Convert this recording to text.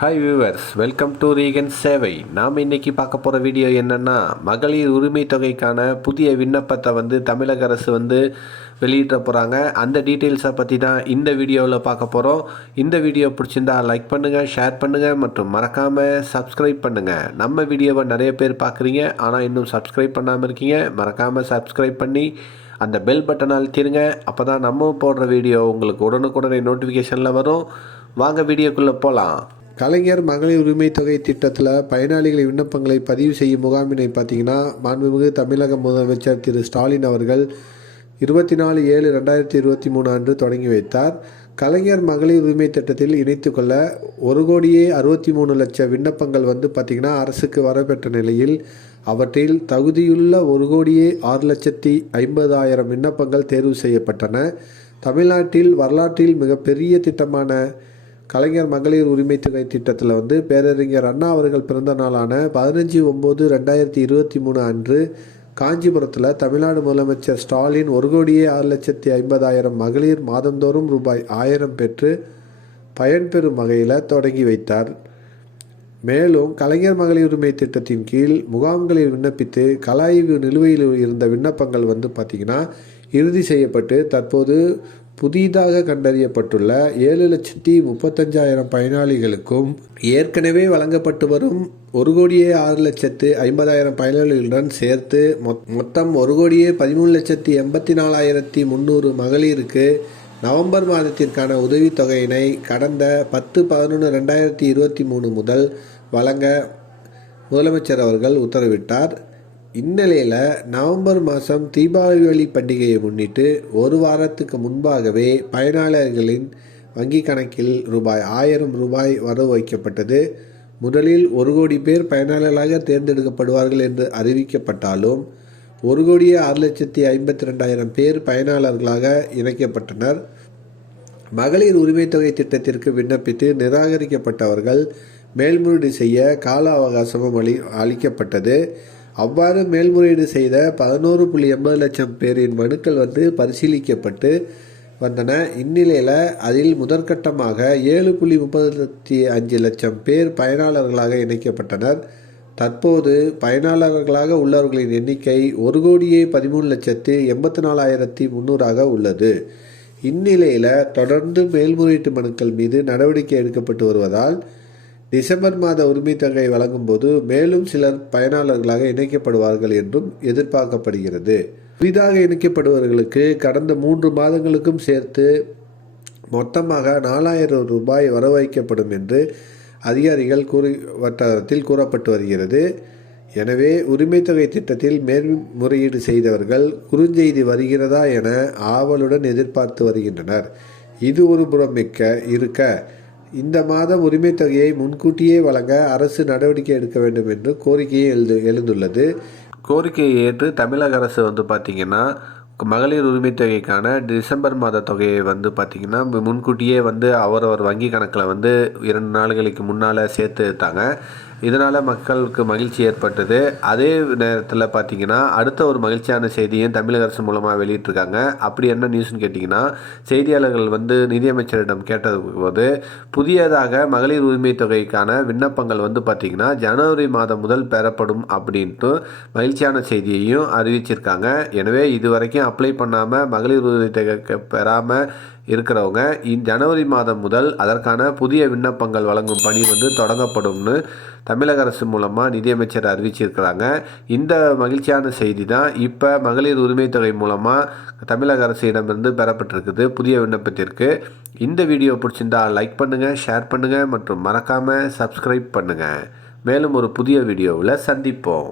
Hi viewers, welcome to ரீகன் சேவை. நாம் இன்றைக்கி பார்க்க போகிற வீடியோ என்னென்னா, மகளிர் உரிமை தொகைக்கான புதிய விண்ணப்பத்தை தமிழக அரசு வெளியிட்ட போகிறாங்க. அந்த டீட்டெயில்ஸை பற்றி தான் இந்த வீடியோவில் பார்க்க போகிறோம். இந்த வீடியோ பிடிச்சிருந்தா லைக் பண்ணுங்கள், ஷேர் பண்ணுங்கள் மற்றும் மறக்காமல் சப்ஸ்கிரைப் பண்ணுங்கள். நம்ம வீடியோவை நிறைய பேர் பார்க்குறீங்க, ஆனால் இன்னும் சப்ஸ்கிரைப் பண்ணாமல் இருக்கீங்க. மறக்காமல் சப்ஸ்கிரைப் பண்ணி அந்த பெல் பட்டனை அழுத்திடுங்க. அப்போ தான் நம்ம போடுற வீடியோ உங்களுக்கு உடனுக்குடனே நோட்டிஃபிகேஷனில் வரும். வாங்க வீடியோக்குள்ளே போகலாம். கலைஞர் மகளிர் உரிமை தொகை திட்டத்தில் பயனாளிகள் விண்ணப்பங்களை பதிவு செய்யும் முகாமினை பார்த்தீங்கன்னா, மாண்புமிகு தமிழக முதலமைச்சர் திரு ஸ்டாலின் அவர்கள் 24/7/2023 அன்று தொடங்கி வைத்தார். கலைஞர் மகளிர் உரிமை திட்டத்தில் இணைத்து கொள்ள 1,63,00,000 விண்ணப்பங்கள் பார்த்தீங்கன்னா அரசுக்கு வரப்பெற்ற நிலையில், அவற்றில் தகுதியுள்ள 1,06,50,000 விண்ணப்பங்கள் தேர்வு செய்யப்பட்டன. தமிழ்நாட்டில் வரலாற்றில் மிகப்பெரிய திட்டமான கலைஞர் மகளிர் உரிமை தொகை திட்டத்தில் பேரறிஞர் அண்ணா அவர்கள் பிறந்த நாளான 15/9/2023 அன்று காஞ்சிபுரத்தில் தமிழ்நாடு முதலமைச்சர் ஸ்டாலின் 1,06,50,000 மகளிர் மாதந்தோறும் ரூபாய் 1000 பெற்று பயன்பெறும் வகையில் தொடங்கி வைத்தார். மேலும் கலைஞர் மகளிர் உரிமை திட்டத்தின் கீழ் முகாம்களில் விண்ணப்பித்து கலாய்வு நிலுவையில் இருந்த விண்ணப்பங்கள் பார்த்திங்கன்னா இறுதி செய்யப்பட்டு தற்போது புதிதாக கண்டறியப்பட்டுள்ள 7,35,000 பயனாளிகளுக்கும் ஏற்கனவே வழங்கப்பட்டு வரும் 1,06,50,000 பயனாளிகளுடன் சேர்த்து மொத்தம் 1,13,84,300 மகளிருக்கு நவம்பர் மாதத்திற்கான உதவித்தொகையினை கடந்த 10/11/2023 முதல் வழங்க முதலமைச்சர் அவர்கள் உத்தரவிட்டார். இந்நிலையில் நவம்பர் மாதம் தீபாவளி பண்டிகையை முன்னிட்டு ஒரு வாரத்துக்கு முன்பாகவே பயனாளர்களின் வங்கி கணக்கில் ரூபாய் 1000 வரவு வைக்கப்பட்டது. முதலில் 1 கோடி பேர் பயனாளர்களாக தேர்ந்தெடுக்கப்படுவார்கள் என்று அறிவிக்கப்பட்டாலும் 1,06,52,000 பேர் பயனாளர்களாக இணைக்கப்பட்டனர். மகளிர் உரிமை தொகை திட்டத்திற்கு விண்ணப்பித்து நிராகரிக்கப்பட்டவர்கள் மேல்முறையீடு செய்ய கால அவகாசமும் அளிக்கப்பட்டது. அவ்வாறு மேல்முறையீடு செய்த 11.80 லட்சம் பேரின் மனுக்கள் பரிசீலிக்கப்பட்டு வந்தன. இந்நிலையில் அதில் முதற்கட்டமாக 7.35 லட்சம் பேர் பயனாளர்களாக இணைக்கப்பட்டனர். தற்போது பயனாளர்களாக உள்ளவர்களின் எண்ணிக்கை 1,13,84,300 உள்ளது. இந்நிலையில் தொடர்ந்து மேல்முறையீட்டு மனுக்கள் மீது நடவடிக்கை எடுக்கப்பட்டு வருவதால் டிசம்பர் மாத உரிமை தொகை வழங்கும் போது மேலும் சிலர் பயனாளர்களாக இணைக்கப்படுவார்கள் என்றும் எதிர்பார்க்கப்படுகிறது. புதிதாக இணைக்கப்படுபவர்களுக்கு கடந்த 3 மாதங்களுக்கும் சேர்த்து மொத்தமாக 4,000 வரவு வைக்கப்படும் என்று அதிகாரிகள் வட்டாரத்தில் கூறப்பட்டு வருகிறது. எனவே உரிமை தொகை திட்டத்தில் மேல்முறையீடு செய்தவர்கள் குறுஞ்செய்தி வருகிறதா என ஆவலுடன் எதிர்பார்த்து வருகின்றனர். இது ஒரு புறம் இருக்க இந்த மாதம் உரிமை தொகையை முன்கூட்டியே வழங்க அரசு நடவடிக்கை எடுக்க வேண்டும் என்று கோரிக்கையை எழுந்துள்ளது. கோரிக்கையை ஏற்று தமிழக அரசு பார்த்திங்கன்னா மகளிர் உரிமை தொகைக்கான டிசம்பர் மாத தொகையை பார்த்திங்கன்னா முன்கூட்டியே அவரவர் வங்கி கணக்கில் 2 நாள்களுக்கு முன்னால் சேர்த்து எடுத்தாங்க. இதனால் மக்களுக்கு மகிழ்ச்சி ஏற்பட்டது. அதே நேரத்தில் பார்த்திங்கன்னா அடுத்த ஒரு மகிழ்ச்சியான செய்தியும் தமிழக அரசு மூலமாக வெளியிட்டிருக்காங்க. அப்படி என்ன நியூஸ்னு கேட்டிங்கன்னா, செய்தியாளர்கள் நிதியமைச்சரிடம் கேட்டபோது புதியதாக மகளிர் உரிமை தொகைக்கான விண்ணப்பங்கள் பார்த்திங்கன்னா ஜனவரி மாதம் முதல் பெறப்படும் அப்படின்ட்டு மகிழ்ச்சியான செய்தியையும் அறிவிச்சிருக்காங்க. எனவே இதுவரைக்கும் அப்ளை பண்ணாமல் மகளிர் உரிமை தொகை பெறாமல் இருக்கிறவங்க ஜனவரி மாதம் முதல் அதற்கான புதிய விண்ணப்பங்கள் வழங்கும் பணி தொடங்கப்படும்னு தமிழக அரசு மூலமாக நிதியமைச்சர் அறிவிச்சிருக்கிறாங்க. இந்த மகிழ்ச்சியான செய்தி தான் இப்போ மகளிர் உரிமை தொகை மூலமாக தமிழக அரசிடமிருந்து பெறப்பட்டிருக்குது புதிய விண்ணப்பத்திற்கு. இந்த வீடியோ பிடிச்சிருந்தா லைக் பண்ணுங்கள், ஷேர் பண்ணுங்கள் மற்றும் மறக்காமல் சப்ஸ்கிரைப் பண்ணுங்கள். மேலும் ஒரு புதிய வீடியோவில் சந்திப்போம்.